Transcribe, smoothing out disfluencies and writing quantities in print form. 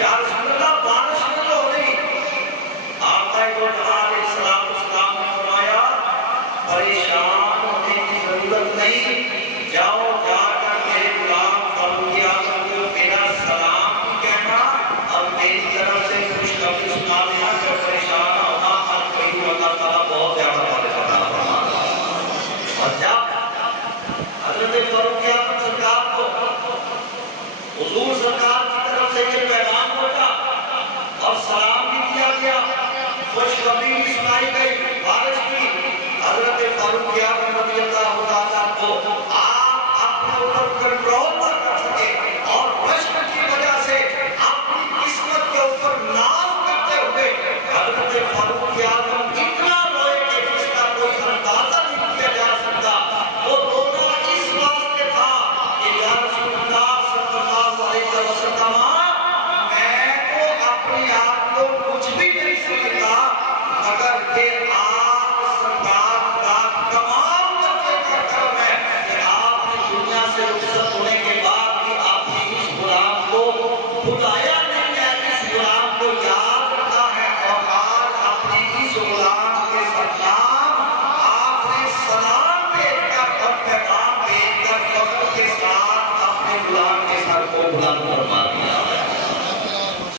या रसूल अल्लाह बारिश नहीं हो रही। आका अलैहिस्सलाम ने फरमाया परेशान होने की जरूरत नहीं, जाओ जाकर मेरे गुलाम फरूखिया को मेरा सलाम भी कहना और मेरी तरफ से खुशखबरी सुना देना। जब परेशान होना हर कोई अल्लाह ताला बहुत ज्यादा वाले अता फरमाता है। और जब हजरत फरूखिया सरकार को हुजूर सरकार की तरफ से ये पैगाम पहुंचा और सलाम भी दिया गया, खुशखबरी भी सुनाई गई बारिश की, हजरत फारूक रज़ियल्लाहु ताला को आप अपने ऊपर कंट्रोल न कर सके और रश्क की वजह से अपनी किस्मत के ऊपर नाज करते हुए हजरत फारूक आज़म इतना रोए कि जिसका कोई अंदाजा नहीं किया जा सकता। वो रोना इस वास्ते था कि या रसूलुल्लाह सल्लल्लाहु अलैहि वसल्लम मैं तो अपने आप को कुछ भी नहीं समझता, मगर ये आप सरकार का कमाल करके का कर्म है कि आपने दुनिया से रुखसत होने के बाद भी आपने इस गुलाम को बुलाया नहीं है, इस गुलाम को याद रखा है और आज अपने इस गुलाम के सलाम आपने सलाम भेजकर और पैगाम भेजकर फख्र के साथ अपने गुलाम के सर को बुलंद